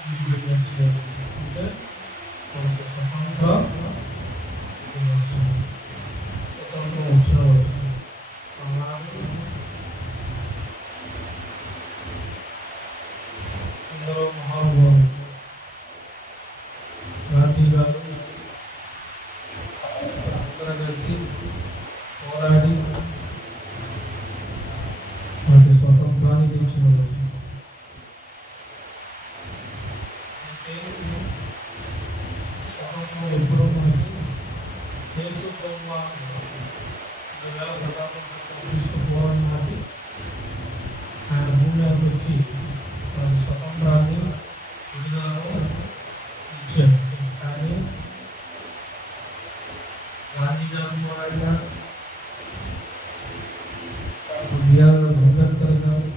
అంటే మనకు స్వతంత్రం వచ్చిన ఎందరో మహానుభావులు గాంధీ గారు అందరూ కలిసి పోరాడి మనకి స్వతంత్రాన్ని తెచ్చిన స్వతంత్రం ఎప్పుడో మనకి చేసుకున్న 2000 శతాబ్దం తీసుకుపోవడం నాటి ఆయన భూమిలోకి వచ్చి స్వతంత్రాన్ని విడుదలను ఇచ్చారు. కానీ గాంధీ గారు పోరాడిన అంబేద్కర్ గారు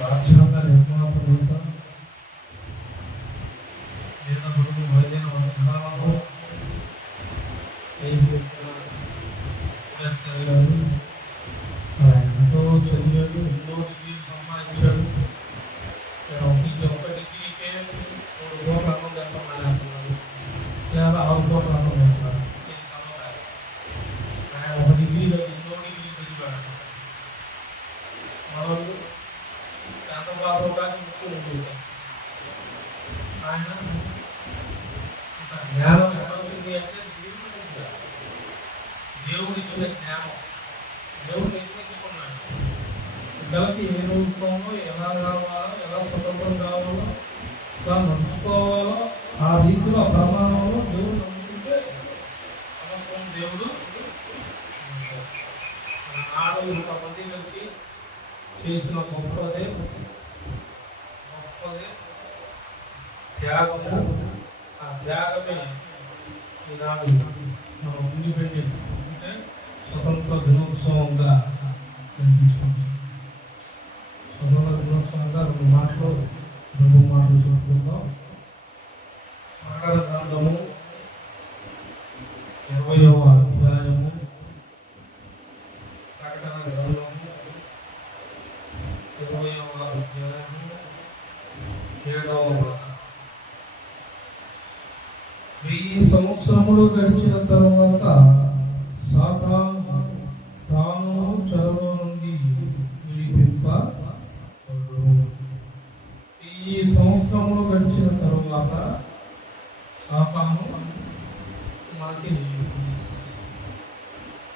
రాజ్యాంగ నిర్మాత లేదా బడుగు బలహీన వర్గాలలో అంబేద్కర్ గారు ఎంతో చదివాడు, ఎన్నో డిగ్రీలు సంపాదించాడు. ఒక డిగ్రీకే 3 కోట్ల అన్నం తెస్తామని లేదా 6 కోట్ల అన్నం తెస్తారు. ఆయన ఒక డిగ్రీలో ఎన్నో డిగ్రీలు చదివాడు. మనల్ని ఎంత బాధపడాలి ఉంటుంది. ఆయన జ్ఞానం ఎక్కడ వచ్చింది అంటే దేవుడు ఇచ్చిన జ్ఞానం. దేవుడు నిర్ణయించుకున్నాడు పిల్లలకి ఏ రూపంలో ఎలా కావాలో, ఎలా స్వతంత్రం కావాలో, ఎలా నడుచుకోవాలో ఆ రీతిలో ప్రమాణంలో దేవుడు నమ్ముకుంటే సమస్తం దేవుడు నాడు 100 మంది కలిసి చేసిన గొప్పదే త్యాగము. ఆ త్యాగమే ఈనాడు మనం ఇండిపెండెంట్ అంటే స్వతంత్ర దినోత్సవంగా నిర్మించుకుంటాం. స్వతంత్ర దినోత్సవంగా 2 మాటలు చెప్పుకుందాం. ప్రకటన గ్రంథము 20వ అధ్యాయము, ప్రకటన గ్రంథము 20వ అధ్యాయము 7వ వచనం. 1000 సంవత్సరములు గడిచిన తర్వాత సాతాను తాను చెరలో నుండి విడిపింపబడును. 1000 సంవత్సరములు గడిచిన తర్వాత సాతాను మనకి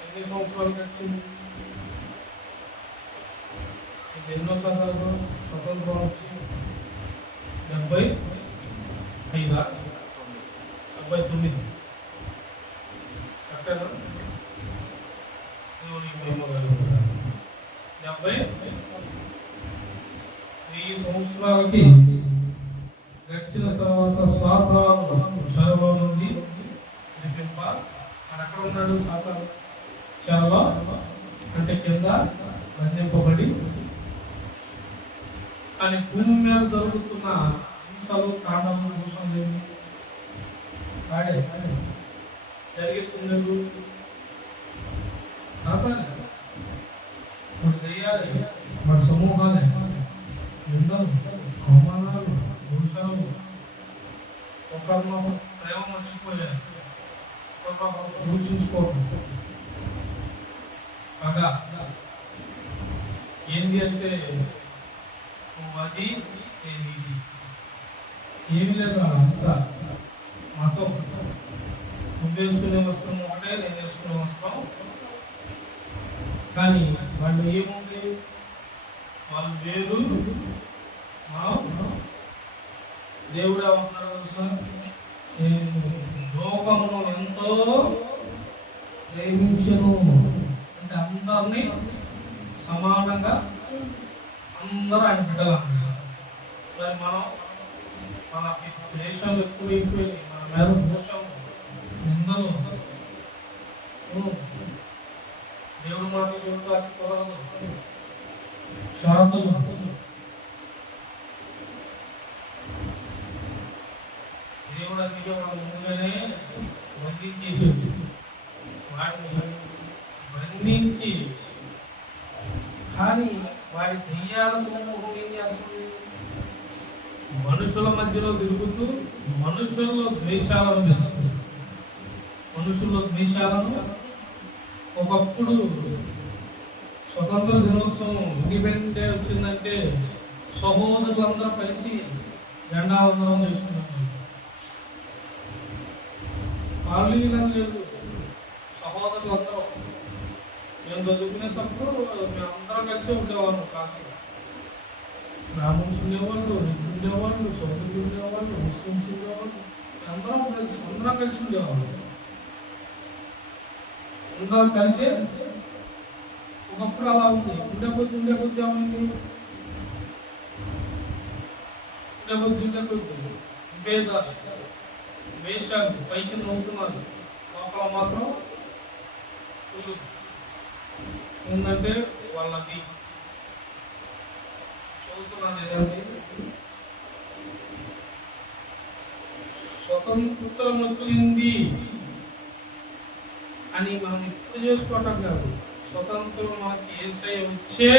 ఎన్ని సంవత్సరాలు గడిచింది? ఎన్నో శతాబ్దం స్వతంత్రం వచ్చి 75 79 కరెక్టేనా? 1000 సంవత్సరాలకి గడిచిన తర్వాత సాతాను చెరలో నుండి విడిపింప. ఎక్కడ ఉన్నాడు సాతాను? చెరలో అంటే కింద బంధింపబడి. కానీ భూమి మీద జరుగుతున్న హింసలు, కాండము, దోషం వాడే జరిగిస్తుంది. ఇప్పుడు దెయ్యాలి, వాడి సమూహాలే, నిందలు, అవమానాలు, దోషాలు, ఒకరినొకరు ప్రేమ మర్చిపోయారు, ఒకరినొకరు దూషించుకోవడం. కాగా ఏంటి అంటే అది ఏమి లేదు. అంతా మతం. నువ్వు వేసుకునే వస్త్రం ఒకటే, నేను వేసుకునే వస్త్రం. కానీ వాళ్ళు ఏముంది? వాళ్ళు వేరు, దేవుడు ఏమంటున్నారు తెలుసా? నేను లోకమును ఎంతో ప్రేమించను అంటే అందరినీ సమానంగా అందరూ ఆయన బిడ్డలు. మరి మనం మన దేశంలో ఎక్కువ అయిపోయింది. మన మీద దోషం, నిందలు, దేవుడు మాటలు చెబుతారు, శాంతులు. దేవుడు అందుకే మనం ముందుగానే బంధించేసేది. వాటిని బంధించి కానీ వాడి దెయ్యాల సమూహం ఏం చేస్తుంది? మనుషుల మధ్యలో తిరుగుతూ మనుషుల్లో ద్వేషాలను పెంచుతుంది. మనుషుల్లో ద్వేషాలను ఒకప్పుడు స్వతంత్ర దినోత్సవం ఇండిపెండెంట్ డే వచ్చిందంటే సహోదరులందరూ కలిసి జెండా వందనం చేసుకున్నాం. ఖాళీలను లేదు, సహోదరులందరూ మేము చదువుకునేటప్పుడు మేమందరం కలిసి ఉండేవాళ్ళం. కాస్త బ్రాహ్మణ్స్ ఉండేవాళ్ళు, హిందూ ఉండేవాళ్ళు, సౌదరులు ఉండేవాళ్ళు, ముస్లిమ్స్ ఉండేవాళ్ళు, అందరం కలిసి ఉండేవాళ్ళు. అందరం కలిసి ఒకప్పుడు అలా ఉంది. ఉండే కొద్ది ఏమైంది, ఉండే కొద్ది భేదాలు, వేషాలు పైకి నవ్వుతున్నారు, లోపల మాత్రం ఏంటంటే వాళ్ళది చదువుతున్నాను ఏదండి, స్వతంత్రం వచ్చింది అని మనం ఇప్పుడు చేసుకోవటం కాదు. స్వతంత్రం మనకి యేసయ్య వచ్చే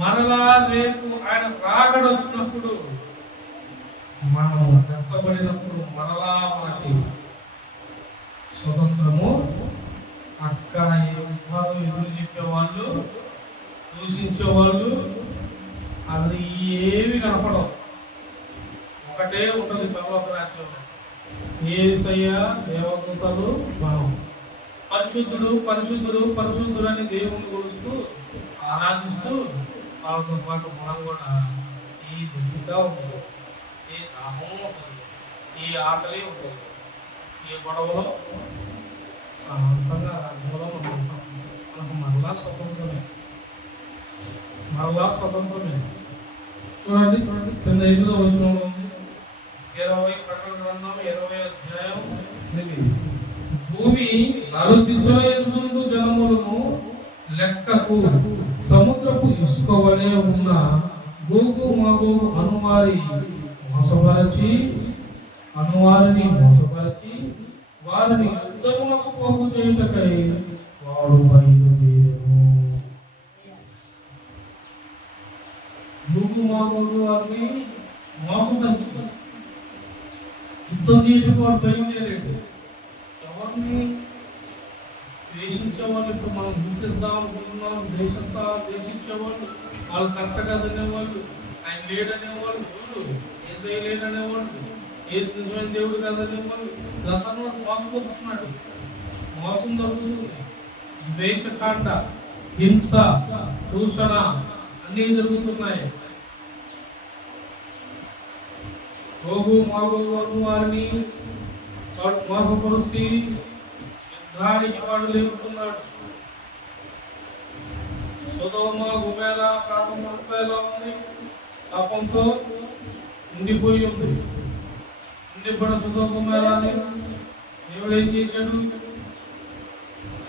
మరలా రేపు ఆయన రాకడ వచ్చినప్పుడు మనం దక్కబడినప్పుడు మరలా మనకి స్వతంత్రము. అక్కడ ఎవరు ఎదురు చెప్పేవాళ్ళు, దూషించేవాళ్ళు అది ఏవి కనపడవు. ఒకటే ఉంటుంది పరలోక రాజ్యంలో, యేసయ్య దేవదూతలు మనం పరిశుద్ధుడు పరిశుద్ధుడు పరిశుద్ధుడు అని దేవుని కొలుస్తూ ఆరాధిస్తూ వాళ్ళతో పాటు మనం కూడా ఈ దిగుగా ఉంటుంది, ఈ దాహం ఉంటుంది, ఈ ఆకలి ఉంటుంది, ఈ గొడవలో శాంతంగా రాజ్యంలో మనం ఉంటాం. మనకు మరలా స్వతంత్రమే. చూడండి కింద 8వ వచనంలో ఉంది, 20 ప్రకటన గ్రంథం 20వ అధ్యాయం 8. భూమి 4 దిశల యందు జనములను లెక్కకు సముద్రపు ఇసుక వలె ఉన్న గోగు మాగోగు అనువారిని మోసపరచి వారిని యుద్ధమునకు పోగు చేయుటకై వాడు బయలుదేరను. గోగు మాగోగు వారిని మోసపరిచి యుద్ధం చేయటకు వాడు బయలుదేరాడు. ఎవరిని ద్వేషించేవాళ్ళు, ఇప్పుడు మనం హింసిద్దాం అనుకుంటున్నాం, ద్వేషించేవాళ్ళు, వాళ్ళు కరెక్ట్ కాదనేవాళ్ళు, ఆయన లేడనేవాళ్ళు, యేసయ్య లేడనేవాళ్ళు, యేసు నిజమైన దేవుడు కాదనేవాళ్ళు, గతంలో మోసపోతున్నాడు. మోసం జరుగుతుంది, ద్వేషకాండ, హింస, దూషణ అన్నీ జరుగుతున్నాయి. గోగు మాగోగు వారిని మోసపరిచి యుద్ధానికి వాడు లేపుతున్నాడు. సొదొమ గొమొర్ర పాపంలో ఉంది, పాపంతో ఉండిపోయి ఉంది. ఉండిపోయిన సొదొమ గొమొర్రని దేవుడు ఏం చేశాడు,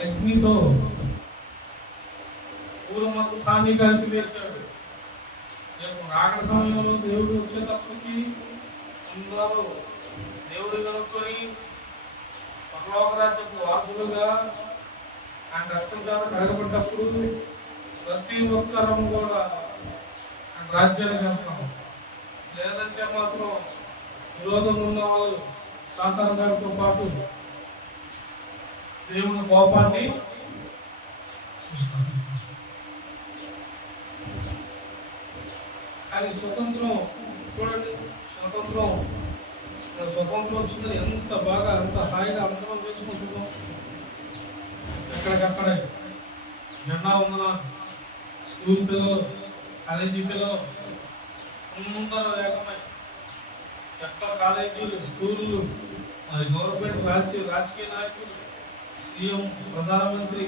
అగ్నితో ఊరు మాకు హాని కలిసి వేశాడు. రేపు రాకడ సమయంలో దేవుడు వచ్చేటప్పటికి అందరూ దేవుడు కనుక్కొని పరలోక రాజ్యపు వారసులుగా ఆయన రక్తం చేత కడగబడ్డప్పుడు ప్రతి ఒక్కరం కూడా ఆయన రాజ్యానికి వెళ్తాం. లేదంటే మాత్రం విరోధం ఉన్న వాళ్ళు సాతాను గారితో పాటు దేవుని కోపాన్ని చూస్తారు. కానీ స్వతంత్రం చూడండి, స్వతంత్రం వచ్చింది ఎంత బాగా, ఎంత హాయిగా అందరం చేసుకుంటున్నాం. ఎక్కడికక్కడ జెండా వందనాలు, స్కూల్ పిల్లలు, కాలేజీ పిల్లలు అందరూ ఏకమై, ఎక్కడ కాలేజీలు, స్కూళ్ళు, మరి గవర్నమెంట్ రాజకీయ నాయకులు, సీఎం, ప్రధానమంత్రి,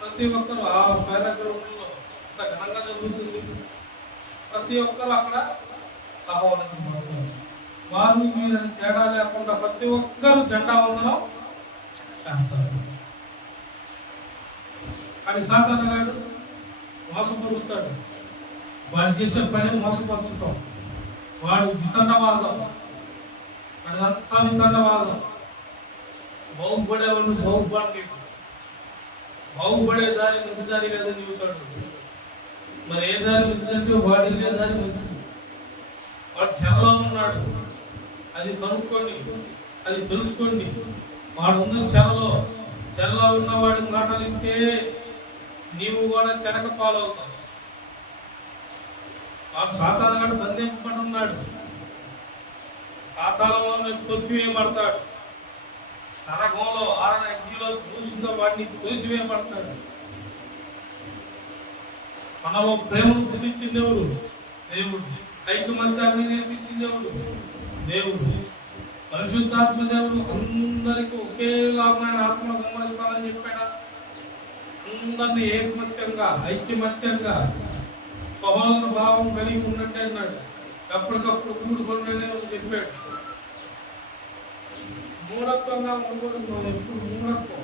ప్రతి ఒక్కరు ఆ పారాగ్రౌండ్లో అంత ఘనంగా జరుగుతుంది. ప్రతి ఒక్కరు అక్కడ ఆహ్వానించబడుతున్నారు. వారు మీరని తేడా లేకుండా ప్రతి ఒక్కరు జెండా వందనం చేస్తారు. కానీ సాతాను గారు మోసపరుస్తాడు. వాడు చేసే పని మోసపరుచుతాం. వాడు వితండవాదం, వాడంతా వితండవాదం. బాగుపడేవాడిని బాగుపడే దారి మంచి దారి కాదని చెబుతాడు. మరి ఏ దారి మంచిదంటే వాడిల్లే దారి మంచిది. వాడు చెరలో ఉన్నాడు, అది కనుక్కోండి, అది తెలుసుకోండి. వాడు ఉన్న చెరలో ఉన్నవాడి మాటలు వింటే నీవు కూడా చెరక పాలవుతావు. వాడు సాతానుగాడు బంధింపబడి ఉన్నాడు, పాతాళంలో తొక్కివేయబడతాడు, నరకంలో ఆరణ అగ్నిలో చూసిందో వాడిని తోసివేయబడతాడు. మనలో ప్రేమను పుట్టించింది ఎవరు? దేవుడు. ఐకమత్యాన్ని నేర్పించింది ఎవరు? దేవుడు. పరిశుద్ధాత్మ దేవుడు అందరికీ ఒకేలాగా ఆత్మ గుమ్మరిస్తానని చెప్పాడా? అందరినీ ఏకమత్యంగా ఐక్యమత్యంగా సహోదర భావం కలిగి ఉన్నట్టే అన్నాడు. ఎప్పటికప్పుడు కూడుకొండనే చెప్పాడు. మూఢత్వంగా ఉండకూడదు. ఎప్పుడు మూఢత్వం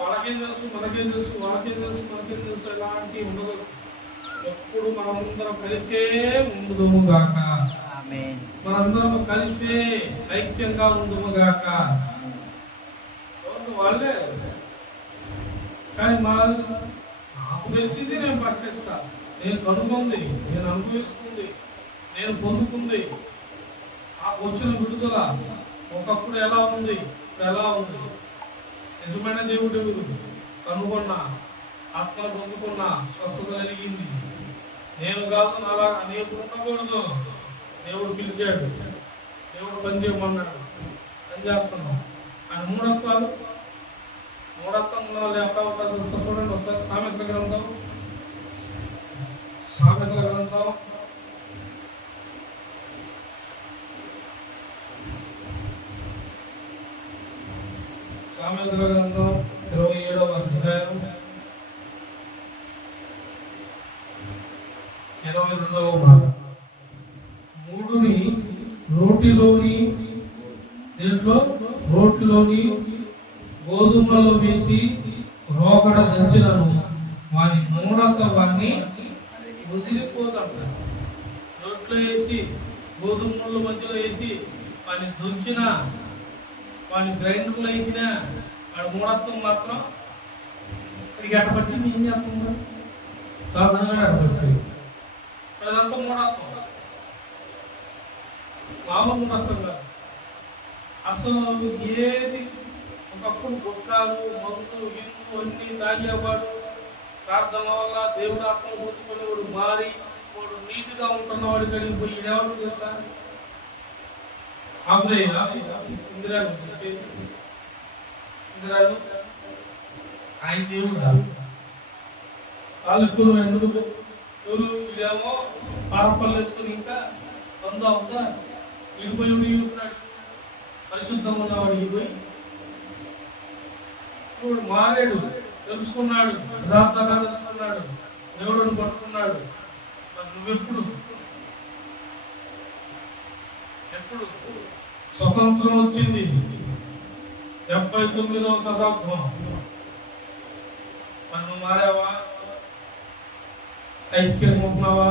వాళ్ళకేం తెలుసు, మనకేం తెలుసు, వాళ్ళకేం తెలుసు, మనకేం తెలుసు ఇలాంటివి ఉండదు. ఎప్పుడు మనందరం కలిసే ఉండుదుము గాక, మనందరం కలిసే ఐక్యంగా ఉండుము గాక. వాళ్ళే కానీ నాకు తెలిసింది నేను పట్టిస్తా, నేను కనుగొంది, నేను అనుభవిస్తుంది, నేను పొందుకుంది, నాకు వచ్చిన విడుదల ఒకప్పుడు ఎలా ఉంది, ఇప్పుడు ఎలా ఉంది. నిజమైన దేవుడు కనుగొన్నా, ఆత్మను పొందుకున్నా, స్వస్థత కలిగింది. నేను కాదు అలా అనేకులు ఉండకూడదు. దేవుడు పిలిచాడు, దేవుడు పని చేయమన్నాడు, పని చేస్తున్నాం. ఆయన మూఢత్వం ఉన్న వాళ్ళు ఎక్కడ ఉంటారు చూడండి ఒకసారి. సామెతల గ్రంథం 27వ అధ్యాయం 22వ భాగం. మూడుని రోటిలోని గోధుమలో వేసి రోకడ దంచినను వాని మూఢత్వాన్ని వదిలిపోదంట. రోట్లో వేసి గోధుమల మధ్యలో వేసి వాని దంచిన, వాని గ్రైండర్లో వేసిన వాడి మూఢత్వం మాత్రం ఇక్కడికి అట్టబట్టి ఏం చేస్తుందా? సాధారణంగా అట్టబట్టి అదంతా మూఢత్వం, మామూలు మూఢత్వం కాదు. అసలు ఏది ఒకప్పుడు గుట్టాలు మందులు ఇల్లు అన్ని తాగేవాడు, ప్రార్థన వల్ల దేవుడు ఆత్మను పొందుకునేవాడు మారి వాడు నీట్గా ఉంటున్నవాడు కలిగి పోయి ఎవరు తెలుసా? ఇందిరాను ఆయన దేవుడు కాదు. వాళ్ళు ఎక్కువ ఎందుకు ఎవరు ఇదేమో పారపల్లు వేసుకొని ఇంకా వంద అవుతా ఇడిపోయి ఇడుతున్నాడు. పరిశుద్ధంగా ఉన్నవాడు ఇడిపోయి ఇప్పుడు మారాడు, తెలుసుకున్నాడు, యథార్థంగా తెలుసుకున్నాడు, దేవుడిని పట్టుకున్నాడు. మరి నువ్వెప్పుడు స్వతంత్రం వచ్చింది 79వ శతాబ్దం. మరి నువ్వు మారావా? ఐక్యంగా ఉంటున్నావా?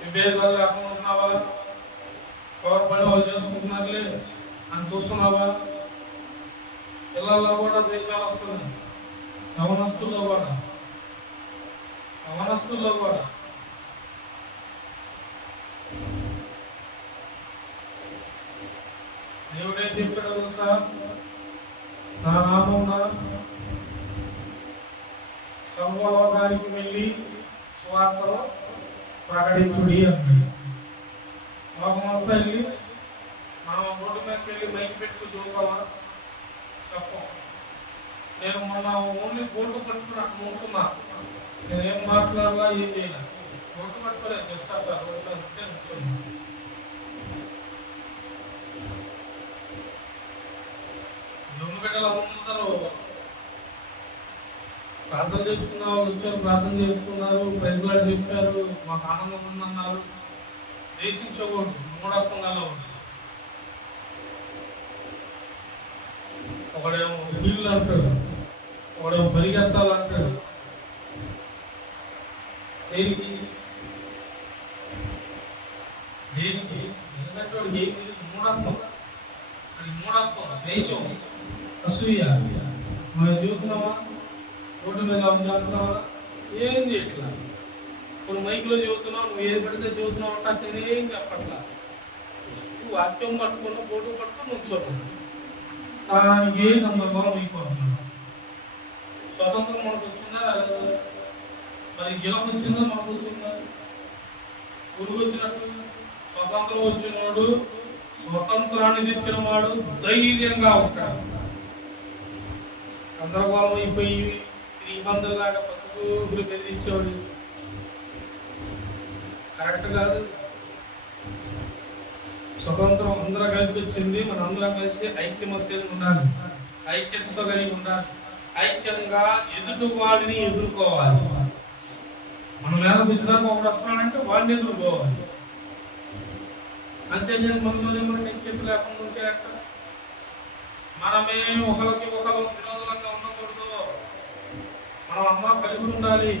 విభేదాలు లేకుండా ఉంటున్నావా? పవర్ వాళ్ళు చేసుకుంటున్నారులే అని చూస్తున్నావా? పిల్లల్లో కూడా దేశాలు వస్తున్నాయి, యవనస్తుల్లో కూడా దేవుడేం చెప్పాడు తెలుసా? నా నామమున సర్వలోకానికి వెళ్ళి సువార్తను ప్రకటించుడి అన్నాడు. లోకమంతా వెళ్ళి మనం రోడ్డు మీదకి వెళ్ళి మైక్ పెట్టుకు చూద్దామా? చెప్పం. నేను మొన్న ఓన్లీ బోర్డు పట్టుకుని అక్కడ ఉంటున్నా, నేనేం మాట్లాడాలా ఏం చేయాలి, బోర్డు పట్టుకోలేదు, జస్ట్ అట్లా రోడ్డు కూర్చొని. దేవుని బిడ్డలు అందరూ ప్రార్థన చేసుకున్న వాళ్ళు వచ్చారు, ప్రార్థన చేసుకున్నారు, ప్రైజ్లాడు చెప్పారు, మాకు ఆనందం ఉందన్నారు. దేశించకూడదు, మూఢత్వం గల ఉంది. ఒకడేమో నీళ్ళు అంటాడు, ఒకడేమో పరిగెత్తాలంటాడు. దేనికి ఎందుకంటే వాడికి ఏం తెలియదు. మూఢత్వం, దేశం, అసూయ. మనం చూస్తున్నావా? రోడ్డు మీద చేస్తున్నావా? ఏం చేయట్లా. కొన్ని మైకులో చెబుతున్నావు, నువ్వు ఏది పడితే చెబుతున్నావు అంటే నేనేం చెప్పట్లా. నువ్వు వాక్యం పట్టుకున్న ఫోటో పట్టుకుని నుంచోను. దానికి ఏ గందరగోళం అయిపోతున్నావు. స్వతంత్రం మనకు వచ్చిందా? మరి గిలం వచ్చిందా? మనకు వచ్చిందా? పురుగు వచ్చినట్టు స్వతంత్రం వచ్చినవాడు, స్వతంత్రాన్ని తెచ్చిన వాడు ధైర్యంగా ఉంటాడు. గందరగోళం అయిపోయి ఇబ్బందులాగా బతుకులు బెదిరించేవాడు కరెక్ట్ కాదు. స్వతంత్రం అందరూ కలిసి వచ్చింది, మన అందరం కలిసి ఐక్యమత్యంగా ఉండాలి, ఐక్యతతో కలిగి ఉండాలి, ఐక్యంగా ఎదుటి వాడిని ఎదుర్కోవాలి. మనం ఎలా ఇద్దరు ఒకటి వస్తున్నాడంటే వాడిని ఎదుర్కోవాలి. అంతేగాని మనలోనే మనకి ఐక్యత లేకుండా ఉంటే అక్కడ మనమే ఒకరికి ఒకరు విరోధంగా ఉండకూడదు. మనం అందరం కలిసి ఉండాలి,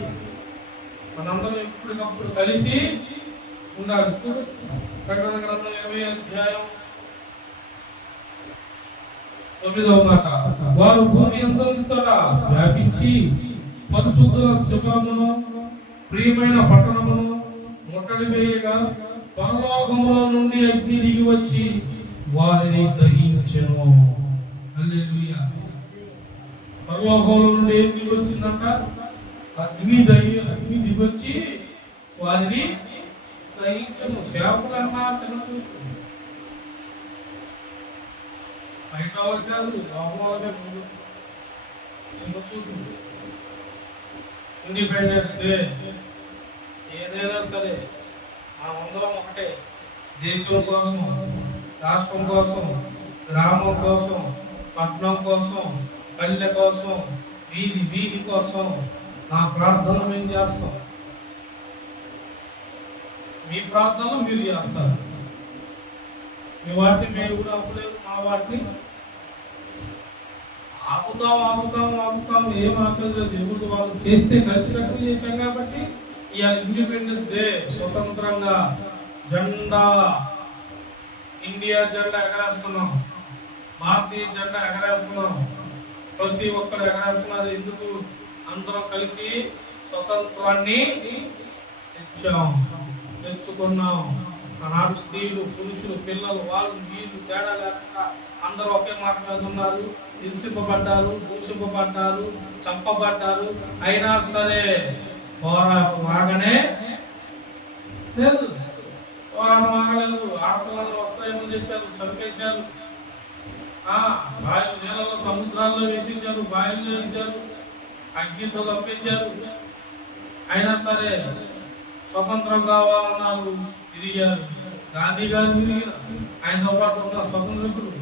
మనందరం ఎప్పటికప్పుడు కలిసి ఉండాలి. చూడు ప్రకటన గ్రంథం 20వ అధ్యాయం 9వ మాట, వారు భూమి అంతటా వ్యాపించి పరిశుద్ధుల శిబిరమును ప్రియమైన పట్టణమును ముట్టడి వేయగా పరలోకములో నుండి అగ్ని దిగి వచ్చి వారిని దహించెను. హల్లెలూయా. పరలోకంలో నుండి ఏం దిగి వచ్చిందంట? అగ్ని దిగి వచ్చి వారిని దహించెను. సేవకులన్నా చిన్న చూపు బయట కాదు, లోపల చూపు. ఇండిపెండెన్స్ డే ఏదైనా సరే మనమందరం ఒకటే. దేశం కోసం, రాష్ట్రం కోసం, గ్రామం కోసం, పట్టణం కోసం, పల్లె కోసం, వీధి కోసం నా ప్రార్థనలు మేము చేస్తాం. మీ ప్రార్థనలు మీరు చేస్తారు. మీ వాటిని మేము కూడా ఆపలేదు, మా వాటిని ఆపుతాం. ఏం ఆపలేదు. దేవుడు వాళ్ళు చేస్తే కలిసినట్టు చేశాం కాబట్టి ఇవాళ ఇండిపెండెన్స్ డే స్వతంత్రంగా జెండా, ఇండియా జెండా ఎగరేస్తున్నాం, భారతీయ జెండా ఎగరేస్తున్నాం. ప్రతి ఒక్కరు ఎగరేస్తున్నారు. ఎందుకు? అందరం కలిసి స్వతంత్రాన్ని తెచ్చుకున్నాం. ఆనాడు స్త్రీలు, పురుషులు, పిల్లలు, వాళ్ళు వీళ్ళు తేడా లేకుండా అందరూ ఒకే మాట్లాడుతున్నారు. హింసింపబడ్డారు, దూషింపబడ్డారు, చంపబడ్డారు. అయినా సరే పోరాటం ఆగనే లేదు. పోరాటం ఆగలేదు. ఆడపిల్లలు వస్తాయేమో చేశారు, చంపేశారు. బాయిలు నీళ్ళలో, సముద్రాల్లో వేసేశారు, బాయిల్లో వేసారు, అగ్నితో చంపేశారు. అయినా సరే స్వతంత్రం కావాలన్నారు, తిరిగారు. గాంధీ గారు తిరిగిన, ఆయనతో పాటు ఉన్న స్వతంత్రులు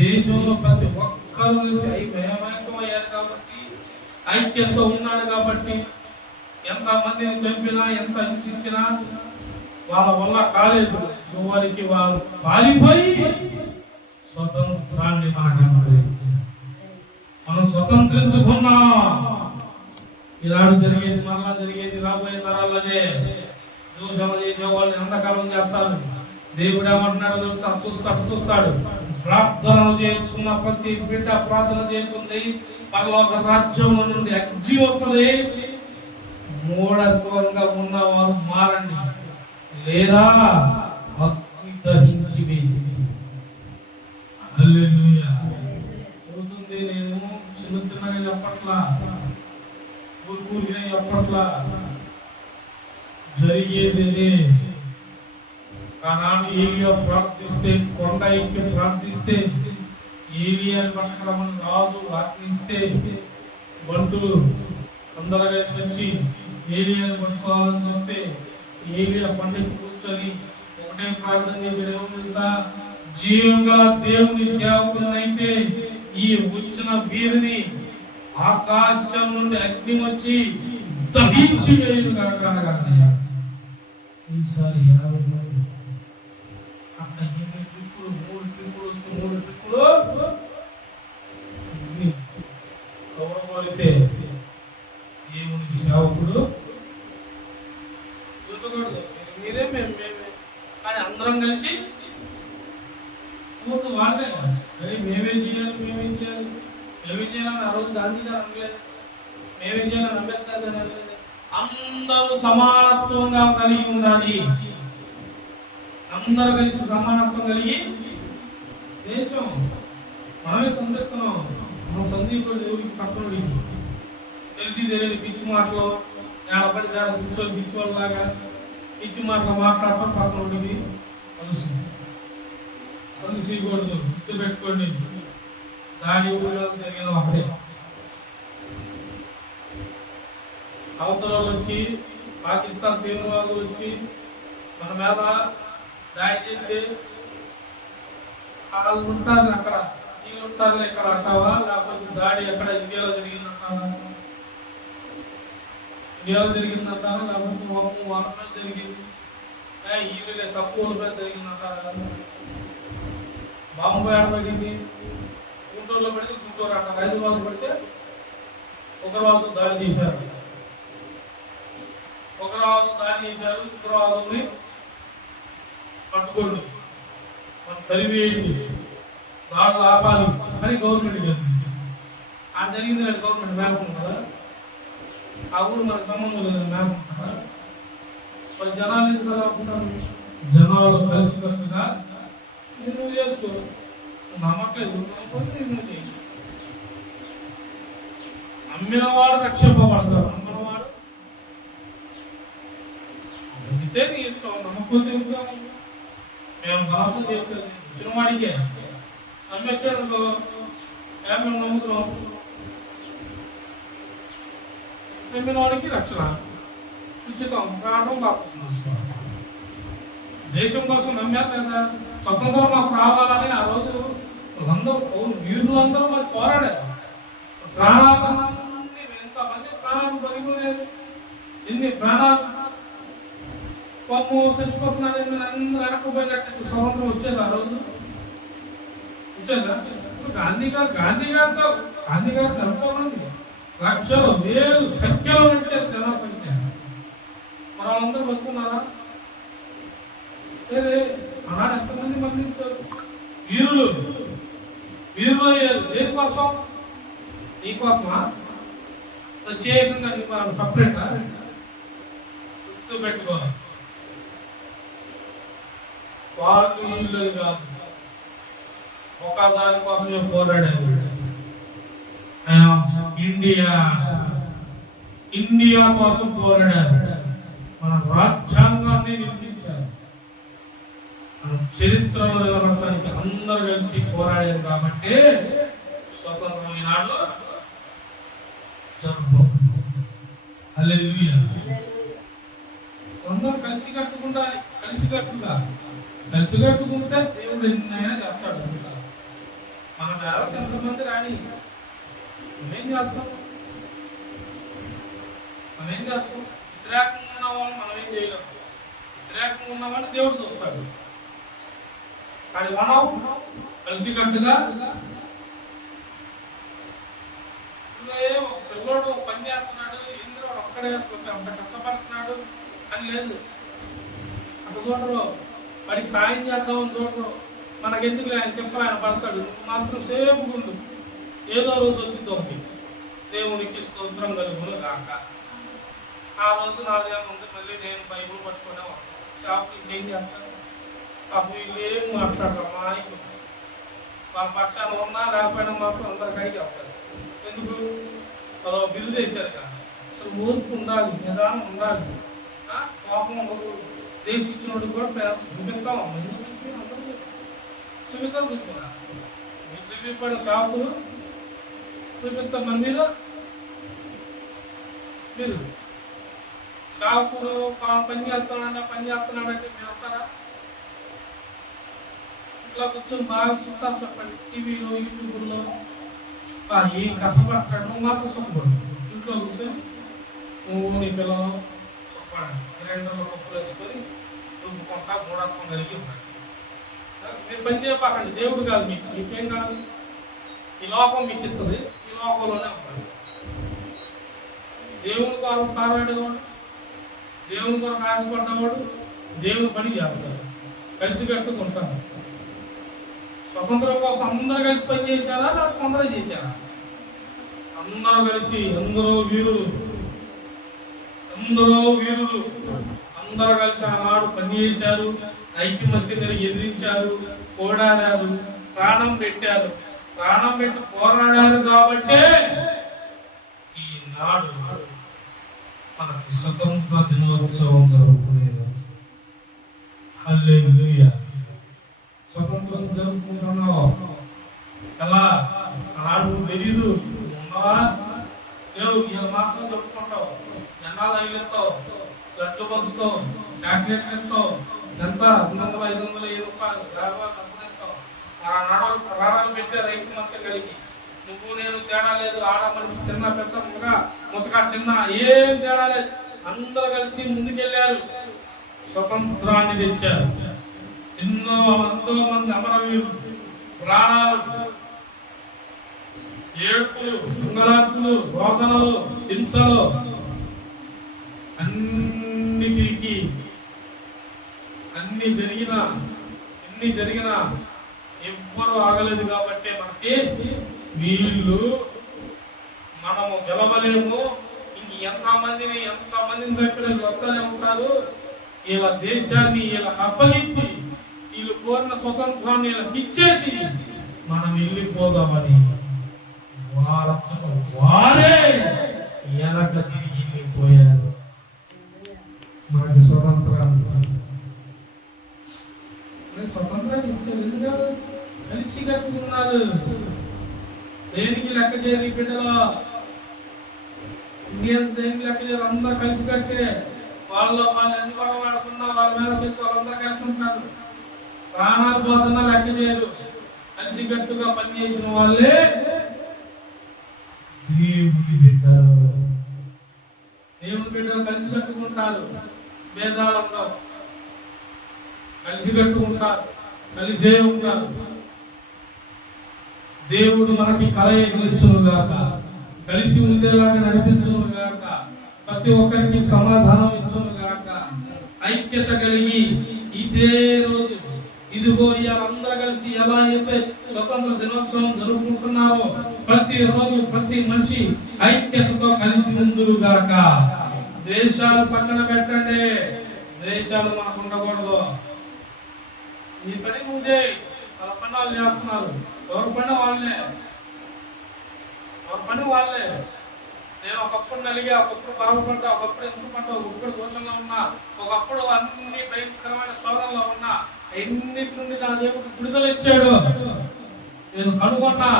దేశంలో ప్రతి ఒక్కరు ఐక్యమయ్యారు కాబట్టి, ఐక్యంతో ఉన్నాడు కాబట్టి ఎంత మందిని చంపినా, ఎంత హింసించినా వాళ్ళ వల్ల కాలేదు. చివరికి వారు పారిపోయి స్వతంత్రాన్ని మనకు అనుగ్రహించారు. మనం స్వతంత్రించుకున్నాం. ఈనాడు జరిగేది మరలా జరిగేది రాబోయే తరాలనే. దూషణ చేసే వాళ్ళని అంధకారం చేస్తారు. దేవుడు ఏమంటున్నాడు చూస్తాడు. ప్రార్థనలు చేస్తున్న ప్రతి బిడ్డ ప్రార్థన చేస్తుంది, పరలోక రాజ్యంలో నుండి అగ్ని వస్తుంది. మూఢత్వంగా ఉన్నవారు మారండి, లేదా అగ్ని దహించి వేసింది. హల్లెలూయా. అవుతుంది. నేను చిన్నగా చెప్పట్లా, ఊరికూరిగా చెప్పట్లా, జరిగేది. ఆనాడు ఏలియా ప్రార్థిస్తే, కొండ ఎక్కి ప్రార్థిస్తే, ఏలియాని పట్టుకోవడం రాజు ఆజ్ఞిస్తే బంటులు అందరూ కలిసి వచ్చి ఏలియాని పట్టుకోవాలని చూస్తే ఏలియా పండుగ కూర్చొని ఒకటే ప్రార్థన చేశాడు. తెలుసా? జీవం గల దేవుని సేవకులనైతే ఈ వచ్చిన వీరిని ఆకాశం నుండి అగ్ని వచ్చి దహించి వేయను కాక. ఈసారి 50 మంది అట్లా 8 ట్రిప్పులు, 3 ట్రిప్పులు వస్తూ 3 ట్రిప్పులు గౌరవమైతే దేవుని సేవకుడు చూడకూడదు. మీరే మేమే కానీ అందరం కలిసి వాళ్ళే సరే మేమేం చేయాలని ఆ రోజు గాంధీ గారు అనలేదు. మేమేం చేయాలని అంబేద్కర్ గారు అనలేదు. అందరూ సమానత్వంగా కలిగి ఉండాలి. అందరూ కలిసి సమానత్వం కలిగి దేశం మనమే సందర్శనం. మనం సందీపుడు దేవుడికి పక్కనోడికి తెలిసి తెలియని పిచ్చి మాటలు ఏడపడి కూర్చొని పిచ్చివాళ్ళలాగా పిచ్చి మాటలు మాట్లాడటం పక్కనోడికి కలిసికూడదు. గుర్తు పెట్టుకోండి, దాడి ఊళ్ళో జరిగిన ఒకటే. అవతల వచ్చి పాకిస్తాన్ తీవ్రవాదులు వచ్చి మన మీద దాడి చేస్తే వాళ్ళు ఉంటారు అక్కడ, వీళ్ళు ఉంటారు ఇక్కడ అంటావా? లేకపోతే దాడి ఎక్కడ ఇండియాలో జరిగిందంటావా? ఇండియాలో జరిగిందంటారా? లేకపోతే వాళ్ళ మీద జరిగింది వీళ్ళే తక్కువ మీద జరిగిందంటారా? బాంబు ఏడ పడింది? గుంటూరులో పడితే గుంటూరు అంటారు, హైదరాబాద్ పడితే ఉగ్రవాదులు దాడి చేశారు. ఉగ్రవాదులు దాడి చేశారు, ఉగ్రవాదుల్ని పట్టుకోండి, మనం తరివేయండి, దాడులు ఆపాలి అని గవర్నమెంట్ చెప్పింది. ఆ జరిగింది లేదు, గవర్నమెంట్ మ్యాప్ ఉంటుందా? ఆ ఊరు మనకు సంబంధం లేదు, మ్యాప్ ఉంటుందా? మరి జనాలు ఎందుకు అనుకుంటారు? జనాలు కలిసికట్టుగా నువ్వు చేసుకో, నమ్మట్లేదు అమ్మినవాడు రక్షింపబడతారు, అమ్మినవాడు నమ్మితే నీ ఇష్టం, నమ్మకపోతే మేము బాబు చేస్తుంది చిరుమాడికే అమ్మేసాడు మేము నమ్ముతున్నాం. నమ్మిన వాడికి రక్షణ ఉచితం, ప్రాణం బాపుతున్నాం. దేశం కోసం నమ్మారు కదా, స్వతంత్రం మాకు రావాలని ఆ రోజు వీరులందరూ మాకు పోరాడారు. ప్రాణాలన్నీ ఎంతమంది ప్రాణాలు బలిపోలేదు, ఎన్ని ప్రాణాలు పాపం చచ్చిపోతున్నారు. అందరూ వెనకపోయినట్టు స్వతంత్రం వచ్చేది ఆ రోజు, వచ్చేదా? గాంధీ గారితో ఎంతో మంది లక్షలు వేలు సంఖ్యలో వచ్చారు, జనసంఖ్య. మనం అందరూ బతుకున్నారా? ఆనాడు ఎంతమంది మరణించారు వీరులు, వీరులు అయ్యారు. దేనికోసం? నీకోసమా? ప్రత్యేకంగా మనం సపరేటా? గుర్తు పెట్టుకోవాలి. వాళ్ళు వీళ్ళు కాదు, ఒక దానికోసమే పోరాడారు. ఇండియా కోసం పోరాడారు, మన రాజ్యాంగాన్ని నిర్మించారు, మన చరిత్రలో నిలబడటానికి అందరూ కలిసి పోరాడారు. కాబట్టి స్వతంత్రం ఈనాడు అందరూ కలిసి కట్టుకుంటారు. కలిసి కట్టుకుంటే దేవుడు ఎన్నైనా చేస్తాడు. మన దేవత ఎంతమంది రాని మేమేం చేస్తాం? వ్యతిరేకంగా ఉన్నవాళ్ళు మనం ఏం చేయలేం. వ్యతిరేకంగా ఉన్నవాళ్ళు దేవుడు చూస్తాడు. కానీ మనం కలిసి కట్టుగా పిల్లడు పని చేస్తున్నాడు, ఇంద్రుడు ఒక్కడే అంత కష్టపడుతున్నాడు అని లేదు. అటు చూడరు, వాడికి సాయం చేద్దామని చూడరు. మనకెందుకు ఆయన చెప్పాలి, ఆయన పడతాడు. మాత్రం సేపు ఉండు, ఏదో రోజు వచ్చింది ఒకటి. దేవునికి స్తోత్రం కలుగును కాక. ఆ రోజు నాదేముంది, మళ్ళీ నేను బైబుల్ పట్టుకునే షాప్ ఇంకేం చేస్తాను. అప్పుడు వీళ్ళు ఏం మాట్లాడరు, మా నాయకులు వాళ్ళ పక్షాన ఉన్నా లేకపోయినా మాత్రం అందరు కడిగి చెప్తారు. ఎందుకు? బిల్లు చేశారు కదా. అసలు ఓర్పు ఉండాలి, నిదానం ఉండాలి, కోపం ఉండదు. దేశించినోడు కూడా చూపిస్తాం, చూపిస్తున్నా మీరు చూపిపడిన షాపులు చూపిస్తాం. మందిలో మీరు షాపులు పని చేస్తున్నాడంటే మీరు వస్తారా? ఇట్లా కూర్చొని బాగా సుఖా చెప్పండి. టీవీలో యూట్యూబ్లో ఏం కష్టపడతాడు, నువ్వు మాత్రం సుఖపడు. ఇంట్లో కూర్చొని నువ్వు నీ పిల్లలు సుఖపడండి. గ్రైండర్లో పప్పులు వేసుకొని రుబ్బుకుంటా మూడత్వం కలిగి ఉంటాడు. మీరు పని చేయపాకండి. దేవుడు కాదు మీకేం కాదు. ఈ లోకం మీకు ఇస్తుంది, ఈ లోకంలోనే ఉంటాడు. దేవుని కొరకు పోరాడేవాడు, దేవుని కొరకు ఆశపడ్డవాడు దేవుని పని చేస్తాడు. కలిసి కట్టుకుంటారు. స్వతంత్రం కోసం అందరూ కలిసి పని చేశారా, లేకపోతే కొందరే చేశారా? అందరూ కలిసి, అందరూ వీరులు, అందరూ వీరులు, అందరూ కలిసి ఆనాడు పనిచేశారు, ఐక్యమత్య కలిగి ఎదిరించారు, పోరాడారు, ప్రాణం పెట్టారు. ప్రాణం పెట్టి పోరాడారు కాబట్టే ఈనాడు మనకు స్వతంత్ర దినోత్సవం జరుగుతుంది. హల్లెలూయా. స్వతంత్రం జరుపుకుంటున్నావు ఎలా? ఆనాడు తెలీదు, ఉన్నావా? లేవు. ఇలా మాత్రం చెప్పుకుంటావు, జెండాలు తగిలిస్తావు, గట్లు పంచుతావు, చాక్లెట్లు ఇస్తావు, ఎంత 200, 500, 1000 రూపాయలు డబ్బులు ఆనాడు ప్రాణాలు పెట్టే రైతు మధ్య కలిగి నువ్వు నేను తేడా లేదు. ఆడ మనిషి చిన్న పెద్ద ముతక చిన్న ఏం తేడా లేదు. అందరూ కలిసి ముందుకెళ్ళారు, స్వతంత్రాన్ని తెచ్చారు. ఎంతో మంది అమరవీరులు ప్రాణాలు, ఏడుపులు, ఉంగరాత్తులు, రోదనలు, హింసలు అన్నిటికీ ఎన్ని జరిగినా ఎవ్వరూ ఆగలేదు. కాబట్టి మనకి వీళ్ళు మనము గెలవలేము. ఇంక ఎంతమందిని చంపిన వస్తూనే ఉంటారు. వీళ్ళ దేశాన్ని వీళ్ళకి అప్పగించి వీళ్ళు కోరిన స్వతంత్రాన్ని వీళ్ళకి ఇచ్చేసి మనం వెళ్ళిపోదామని వారే వెనక తిరిగి వెళ్ళిపోయారు. మనకి స్వతంత్రాన్ని ఇచ్చారు. ఎందుకంటే కలిసి కట్టుకున్నారు. దేనికి లెక్క చేయరు ఈ బిడ్డలో, ఇండియన్స్ దేనికి లెక్క చేయరు. అందరూ కలిసి కట్టే వాళ్ళు ఎన్ని గొడవ ఆడుతున్నా వాళ్ళ మీద పెట్టి వాళ్ళందరూ కలిసి ఉంటారు. ప్రాణాలు పోతున్నా లెక్క చేయరు. కలిసి కట్టుగా పనిచేసిన వాళ్ళే దేవుని బిడ్డలు. దేవుని బిడ్డలు కలిసి కట్టుకుంటారు, భేదాలు ఉండవు, కలిసి కట్టుకుంటారు, కలిసే ఉంటారు. దేవుడు మనకి కలయికలించును గాక, కలిసి ఉండేలాగా నడిపించును గాక, ప్రతి ఒక్కరికి సమాధానం ఇచ్చును గాక, ఐక్యత కలిగి ఇదే రోజు ఇదిగో అందరూ కలిసి ఎలా అయితే స్వతంత్ర దినోత్సవం జరుపుకుంటున్నారో ప్రతి రోజు ప్రతి మనిషి ఐక్యతతో కలిసి ముందురు గాక. ద్వేషాలు పక్కన పెట్టండి, ద్వేషాలు మనకు ఉండకూడదు. ఈ పని ముందే వాళ్ళ పని వాళ్ళు చేస్తున్నారు, ఎవరి పని వాళ్ళే. నేను ఒకప్పుడు నలిగా, ఒకప్పుడు బాగుపడ్డా, ఒకప్పుడు ఎంచుకుంటా, ఒకప్పుడు దోషంలో ఉన్నా, ఒకప్పుడు అన్ని భయంకరమైన శోధనలో ఉన్నా, ఎన్నిటి నుండి నా దేవుడు విడుదల ఇచ్చాడు. నేను కనుగొన్నా,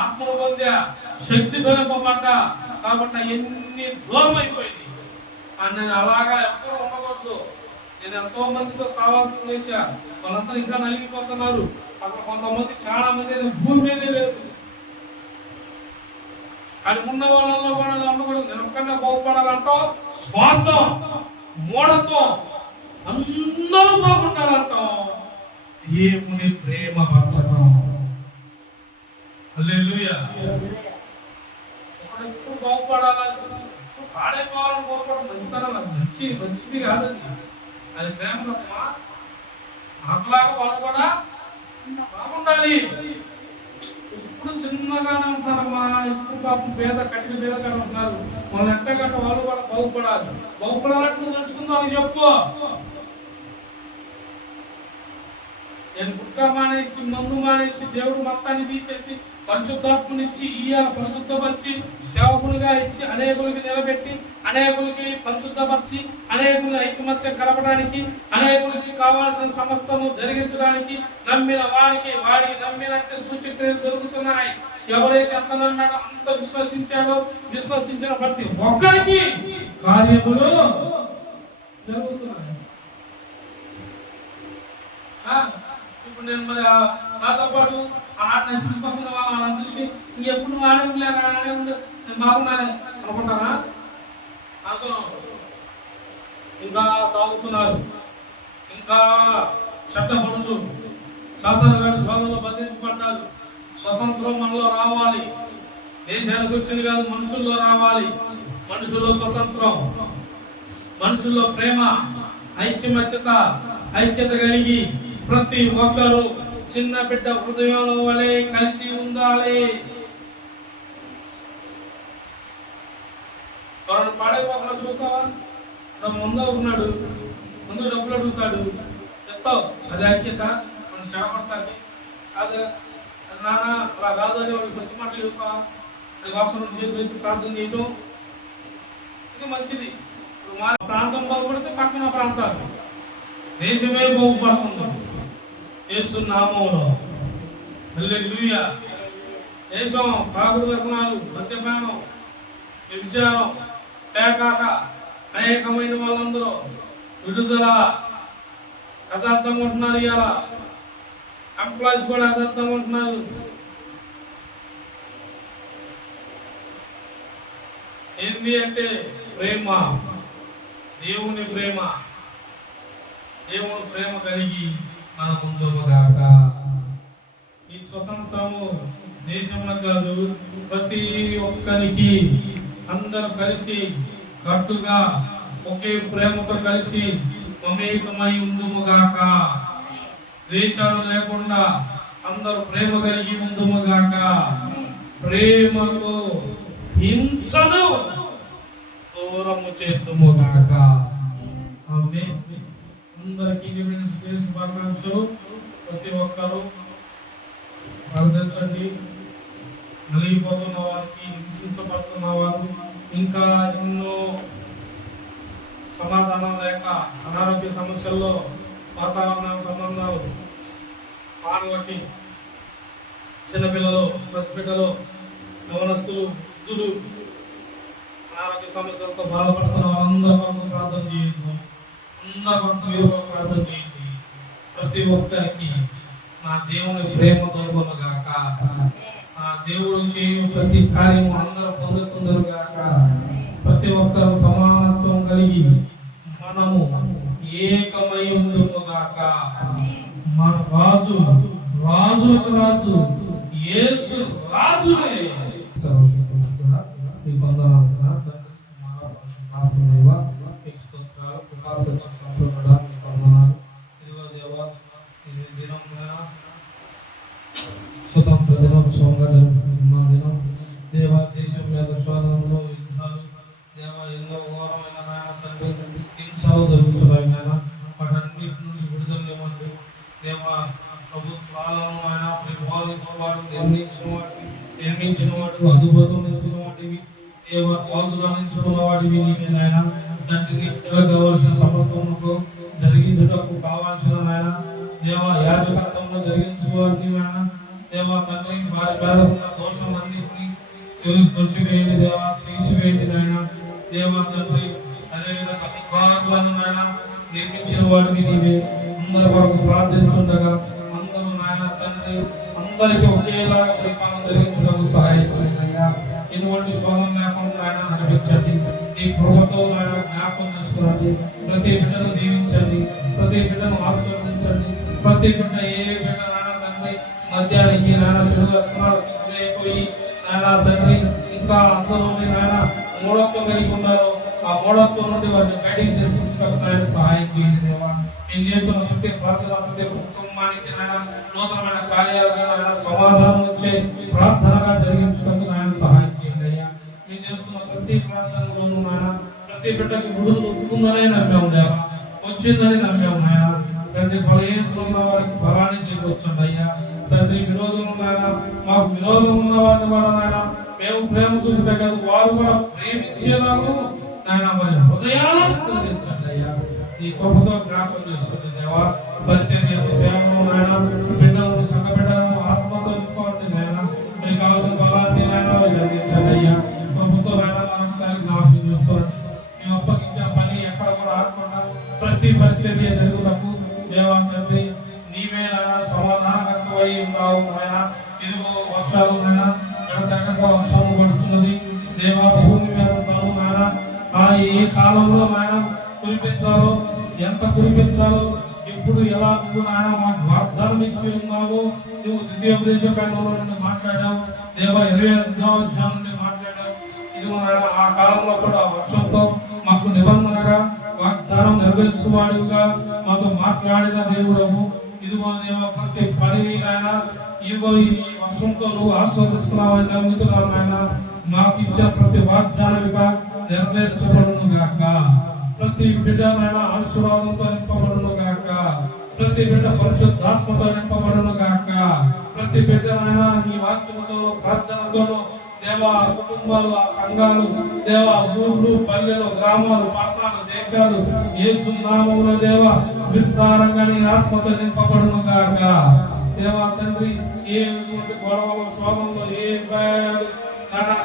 ఆత్మను పొందా, శక్తితో నింపబడ్డా. కాబట్టి ఎన్ని దూరం అయిపోయింది అని నేను అలాగా ఎప్పుడూ ఉండకూడదు. నేను ఎంతో మందితో కావాల్సిన చేశా, వాళ్ళంతా ఇంకా నలిగిపోతున్నారు. అక్కడ కొంతమంది చాలా మంది భూమి మీదే లేదు. కానీ ఉన్న వాళ్ళలో కూడా ఉండకూడదు. నేను ఒక్కనే బాగుపడాలంటో స్వార్థం, మూఢత్వం, అందరూ బాగుండాలంటాం. దేవుని ప్రేమ పంచడం. హల్లెలూయా. ఎప్పుడు బాగుపడాలని, పాడైపోవాలని కోరుకోవడం మంచితనం, మంచిది కాదండి. అది ప్రేమ తప్ప. నాకులాగా వాళ్ళు కూడా బాగుండాలి. ఇప్పుడు చిన్నగానే ఉంటారమ్మా, ఇప్పుడు పాపం కట్టిన పేద కట్ట ఉంటున్నారు. వాళ్ళు ఎట్టగట్ట వాళ్ళు కూడా బాగుపడాలి. బాగుపడాలంటే నువ్వు తెలుసుకుందాం చెప్పు. నేను గుట్కా మానేసి, మందు మానేసి, దేవుడు మొత్తాన్ని తీసేసి పరిశుద్ధాత్మనిచ్చి ఇయ్యాల పరిశుద్ధపరిచి సేవకులుగా ఇచ్చి అనేకులకి నిలబెట్టి, అనేకులకి పరిశుద్ధపరిచి, అనేకులు ఐకమత్యం కలపడానికి, అనేకులకి కావాల్సిన సమస్తము జరిగించడానికి నమ్మిన వాడికి నమ్మినట్టు సూచక్రియలు దొరుకుతున్నాయి. ఎవరైతే ఎంత నమ్మాడో అంత విశ్వసించిన ప్రతి ఒక్కరికి కార్యములు జరుగుతున్నాయి. ఇప్పుడు నేను మరి నాతో పాటు ఆట నశించిపోతున్న వాళ్ళని చూసి ఇంకెప్పుడు ఆడే ఉండే నేను బాగున్నానే అనుకుంటానా? అనుకోను. ఇంకా తాగుతున్నారు, ఇంకా చెడ్డ పనులు, సాతానుగాడి స్వాగంలో బంధించబడ్డారు. స్వతంత్రం మనలో రావాలి. దేశానికి వచ్చింది కాదు, మనుషుల్లో రావాలి. మనుషుల్లో స్వతంత్రం, మనుషుల్లో ప్రేమ, ఐక్యత కలిగి ప్రతి ఒక్కరూ చిన్న బిడ్డ హృదయంలో వలె కలిసి ఉండాలి. పాడైపోకుండా చూద్దామా? ముందు ఉన్నాడు, ముందు డబ్బులు అడుగుతాడు, చెప్తావు అది ఐక్యత మనం చెడపడతాది కాదు. నాన్న అలా కాదు అని వాడికి మంచి మాటలు చెప్తా, అది వాసన చేతులు ప్రార్థన చేయటం ఇది మంచిది. ఇప్పుడు మా ప్రాంతం బాగుపడితే పక్కన ప్రాంతాలు దేశమే బాగుపడుతుంది యేసు నామములో. హల్లెలూయా. దేశం తాగుడు వ్యసనాలు, మద్యపానం, వ్యభిచారం, పేకాట, అనేకమైన వాళ్ళందరూ విడుదల యథార్థంగా ఉంటున్నారు. ఇవాళ ఎంప్లాయీస్ కూడా యథార్థంగా ఉంటున్నారు. ఏంది అంటే ప్రేమ, దేవుని ప్రేమ. దేవుని ప్రేమ కలిగి మన ముందుగాక. ఈ స్వతంత్రము దేశంలో కాదు, ప్రతి ఒక్కరికి అందరూ కలిసి కట్టుగా ఒకే ప్రేమతో కలిసి మమేకమై ఉందుముగాక. ద్వేషాలు లేకుండా అందరూ ప్రేమ కలిగి ఉందుముగాక. ప్రేమలో హింసను దూరము చేద్దుముగాక. ఆమేన్. అందరికీ శుభాకాంక్షలు. ప్రతి ఒక్కరూ ప్రార్థించండి. నలిగిపోతున్న వారికి, హింసించబడుతున్న వారు, ఇంకా ఎన్నో సమాధానం లేక అనారోగ్య సమస్యల్లో వాతావరణ సంబంధాలు పాల్గొట్టి చిన్నపిల్లలు, పసిబిడ్డలు, యవనస్తులు, వృద్ధులు అనారోగ్య సమస్యలతో బాధపడుతున్న వారందరూ ప్రార్థన చేయదు. అందరూ ప్రార్థన చేయండి. ప్రతి ఒక్కరికి నా దేవుని ప్రేమ దొరకనుగాక. నా దేవుడు చేయు ప్రతి కార్యము అందరూ పొందుతుందరుగాక. ప్రతి ఒక్కరు సమానత్వం కలిగి మనము ఏకమై ఉందుముగాక. మన రాజు, రాజులకు రాజు యేసు రాజునే. సర్వశక్తిమంతుడా నీ వందనాలు దేవా, నీకు స్తోత్రాలు. కృపాసత్యసంపన్నుడా నీకు వందనాలు. ఇదిగో దేవా, ఇది దినం స్వతంత్ర దినోత్సవంగా జరుపుకుంటున్న దినం దేవా. దేశం మీద శోధనలో యుద్ధాలు దేవా, ఎన్నో ఘోరమైన నాయన తండ్రి హింసలు జరుగుతున్నాయి నాయన. వాటన్నిటి నుండి విడుదల ఇవ్వండి దేవా. ప్రభుత్వాలను ఆయన పరిపాలించేవాడు, నిర్మించిన వాడు, అద్భుతం నెత్తిన వాటివి దేవా. రాజులు అందించుకున్న వాడివి నీవే నాయన తండ్రిని కావలసిన సమర్థములకు జరిగించుటకు కావాల్సిన నాయన దేవా. యాజకత్వంలో జరిగించుకోవాలి నాయన దేవా. తండ్రి వారి పేద దోషం అన్నింటినీ తొట్టివేయండి దేవా, తీసివేయండి నాయన దేవా. తండ్రి అదేవిధంగా విగ్రహాలను నాయన నిర్మించిన వాడివి నీవే. అందరి వరకు ప్రార్థించుండగా అందరూ నాయన తండ్రి అందరికీ ఒకేలాగా పరిపాలన జరిగించడానికి సహాయం చేయండి అయ్యా. ఎటువంటి శోభం లేకుండా ఆయన నడిపించండి. నీ కృపతో ఆయన జ్ఞాపకం చేసుకోండి. ప్రతి బిడ్డను దీవించండి, ప్రతి బిడ్డను ఆశీర్వదించండి. ప్రతి బిడ్డ ఏ బిడ్డ నాయన తండ్రి మధ్యానికి నాయన చెడుపోయి నాయన తండ్రి ఇంకా అందరూ నాయన మూఢత్వం కలిగి ఉన్నారో ఆ మూఢత్వం నుండి వారిని బయటికి తీసుకుంటున్నట్టు ఆయన సహాయం చేయండి దేవా. నేను చేస్తున్న ప్రతి ప్రార్థన, ప్రతి కుటుంబానికి నాయన నూతనమైన కార్యాలుగా నాయన సమాధానం వచ్చే ప్రార్థనగా జరిగించడానికి ఆయన సహాయం చేయండి అయ్యా. నేను చేస్తున్న ప్రతి ప్రార్థనలోనూ నాయన ప్రతి బిడ్డకి విడుదల వస్తుందనే నమ్మాము దేవా, వచ్చిందని నమ్మాము నాయన తండ్రి. బలహీనతలు ఉన్న వారికి బలాన్ని చేకూర్చండి అయ్యా తండ్రి. విరోధం నాయన మాకు విరోధం ఉన్న వారిని కూడా నాయన మేము ప్రేమ చూపితే కాదు వారు కూడా ప్రేమించేలాగా నాయన వారి హృదయాలను కలిగించండి అయ్యా. ఈ కృపతో జ్ఞాపకం చేసుకుంది దేవా. పరిచర్య సేవను నాయన బిడ్డలను, సంఘ బిడ్డలను ఆత్మతో నింపండి నాయన. మీకు కావాల్సిన బలాన్ని నాయన కలిగించండి అయ్యా. కృపతో నాయన మరొకసారి జ్ఞాపకం చేసుకోండి. మేము అప్పగించిన పని ఎక్కడ కూడా ఆడకుండా ప్రతి పరిచర్య జరుగుటకు దేవా తండ్రి నీవే నాయన సమాధానకర్తవై ఉన్నావు నాయన. ఇదిగో వర్షాలు నాయన ఎడతెగక వర్షము పడుతున్నది దేవా. భూమి మీద తాను నాయన ఏ కాలంలో నాయన కురిపించాలో, ఎంత కురిపించాలో, ఎప్పుడు ఎలా నువ్వు నాయన మాకు వాగ్దానం ఇచ్చి ఉన్నావో నువ్వు ద్వితీయోపదేశకాండంలో నుండి మాట్లాడావు దేవా. 28వ అధ్యాయం నుండి మాట్లాడావు. ఇది నాయన ఆ కాలంలో కూడా వర్షంతో మాకు నిబంధనగా వాగ్దానం నెరవేర్చువాడిగా మాతో మాట్లాడిన దేవుడవు. ఇదిగో దేవా ప్రతి పనిని నాయన ఇదిగో ఈ వర్షంతో నువ్వు ఆస్వాదిస్తున్నావని నమ్ముతున్నాను నాయన. మాకు ఇచ్చిన ప్రతి వాగ్దానమిగా నెరవేర్చబడును గాక. ప్రతి బిడ్డ నాయన ఆశీర్వాదంతో నింపబడును గాక. ప్రతి బిడ్డ పరిశుద్ధాత్మతో నింపబడును గాక. ప్రతి బిడ్డ నాయన నీ వాక్యముతోనూ ప్రార్థనతోనూ దేవా కుటుంబాలు, ఆ సంఘాలు, దేవా ఊర్లు, పల్లెలు, గ్రామాలు, పట్టణాలు, దేశాలు యేసు నామములో దేవా విస్తారంగా నీ ఆత్మతో నింపబడును గాక. దేవా తండ్రి, ఏ గొడవలు, శోభంలో, ఏ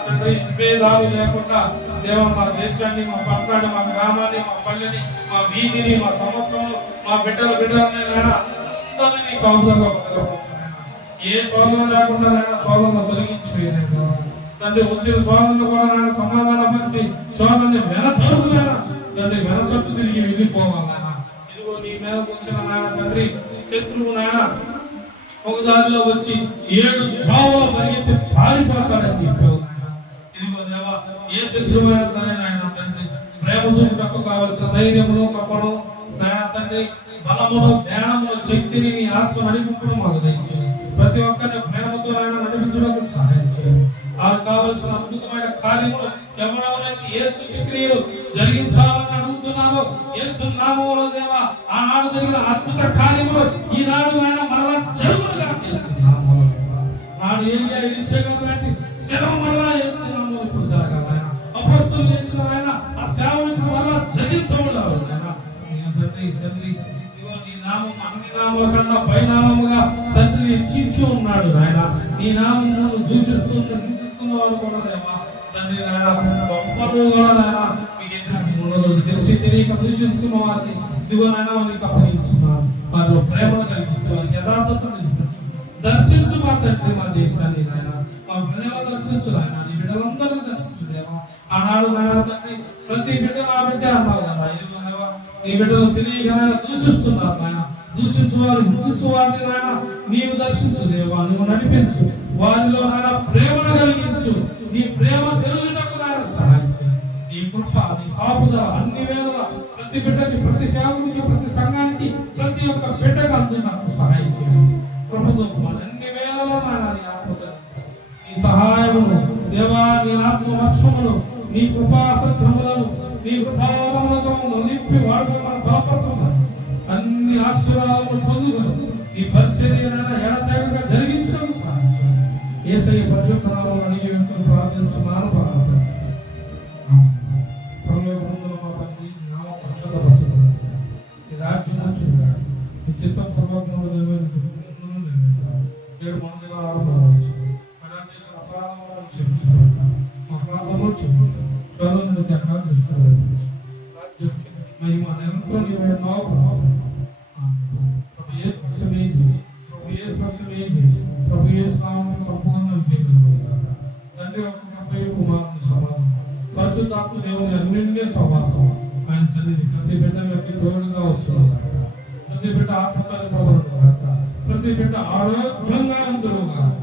తండ్రి విభేదాలు లేకుండా దేవా మా దేశాన్ని, మా పట్టణాన్ని, మా గ్రామాన్ని, మా పల్లెని, మా వీధిని, మా సంవత్సరంలో మా బిడ్డలని అందరినీ నీ కాపుదలలో ఏ శోధన లేకుండా శోధన తొలగించిపోయినా తండ్రి, వచ్చిన శోధనలు కూడా సమాధానపరిచి శోధనని వెనతొడుగునా తండ్రి, వెనతొట్టు తిరిగి వెళ్ళిపోవాలన్నా. ఇదిగో నీ మీద వచ్చిన నాయన తండ్రి, శత్రువు నాయన ఒక దారిలో వచ్చి 7 ధ్రువాలు పరిగెత్తి పారిపోతాడని చెప్పావు నాయన. ఇదిగో దేవా, ఏ శత్రువు అయినా సరే నాయన తండ్రి, ప్రేమ చూపుటకు కావలసిన ధైర్యమును, కృపను నాయన తండ్రి, బలమును, జ్ఞానమును, శక్తిని నీ ఆత్మ నడిపించడం మాకు దయచేయి. ప్రతి ఒక్కరిని ప్రేమతో నాయన నడిపించడానికి సహాయం చేయండి. వారు కావలసిన అద్భుతమైన కార్యములు ఎవరెవరైతే యేసు క్రియలు జరిగించాలని అడుగుతున్నారో యేసు నామములో దేవా, ఆనాడు జరిగిన అద్భుత కార్యములు ఈనాడు నాయన మరలా జరుగునుగా యేసు నామములో. నాడు ఏలియా, ఎలీషా లాంటి సేవ మరలా యేసు నామములో ఇప్పుడు జరగాలి. అపోస్తలులు చేసిన ఆయన ఆ సేవను మరలా జరిగించబడాలి నాయన. తండ్రి తండ్రి, నీ నామం అన్ని నామముల కన్నా పైనామముగా తండ్రి హెచ్చించి ఉన్నాడు నాయన. నీ నామమును దూషిస్తున్న వాడు కూడా దేవా తండ్రి నాయన, గొప్పలు కూడా నాయన మీకు తెలిసి తెలియక దూషిస్తున్న వారిని ఇదిగో నాయన వారికి అప్పగించున్నాను. వారిలో ప్రేమను కలిగించు, వారికి యథార్థతను దర్శించు మా తండ్రి. మా దేశాన్ని నాయన, మా ప్రజలను దర్శించు నాయన, నీ బిడ్డలందరినీ దర్శించు దేవా. ఆనాడు నాయన తండ్రి, ప్రతి బిడ్డ నా బిడ్డ అన్నావు కదా, ఇదిగో దేవా నీ బిడ్డలు తెలియక దూషిస్తున్నారు నాయన. దూషించు వారు, హింసించు వారిని నాయన నీవు దర్శించు దేవా, నువ్వు నడిపించు. వారిలో నాయన ప్రేమను కలిగించు. నీ ప్రేమ తెలుగుటకు నాయన సహాయం చేయి. నీ కృప, నీ కాపుదల అన్ని వేళ ప్రతి బిడ్డకి, ప్రతి సేవకుడికి, ప్రతి సంఘానికి, ప్రతి ఒక్క బిడ్డకు అందుకు సహాయం చేయండి. కృపతో అన్ని వేళలో నాయన నీ ఆత్మ, నీ సహాయమును దేవా, నీ ఆత్మ వర్షమును, నీ కృపాసత్రములను, నీ కృపాలములతో నింపి వాడుకో మన బలపరచమని అన్ని ఆశీర్వాదాలను పొందుకొని ఈ పరిచర్యలను ఎడతెగక జరిగించడం సహాయం చేయండి. యేసయ్య పరిశుద్ధ నామములో అడిగి వేడుకొని ప్రార్థించున్నాను. పరలోకమందున్న మా తండ్రి, నీ నామం పరిశుద్ధపరచబడును. నీ రాజ్యం వచ్చును. నీ చిత్తం పరలోకమందు నెరవేరును. నేడు మన దగ్గర ఆరంభించు. మనం చేసిన అపరాధములను క్షమించబడతాం. మా పాపములను క్షమించు. స్వరంను తెగ దృష్టిలో మహిమ నిరంతరం నీవే నావు ప్రభు. ప్రభు యేసు రక్తమే జయం, ప్రభు యేసు రక్తమే జయం, ప్రభు యేసు నామమున సంపూర్ణ విజయం. తండ్రి యొక్క కృపయు కుమారుని సమాధానం, పరిశుద్ధాత్మ దేవుని అన్యోన్య సహవాసం ఆయన సన్నిధి ప్రతి బిడ్డ యొక్క తోడుగా వచ్చును. ప్రతి బిడ్డ ఆత్మతో నింపబడును గాక. ప్రతి బిడ్డ ఆరోగ్యంగా ఉండును గాక.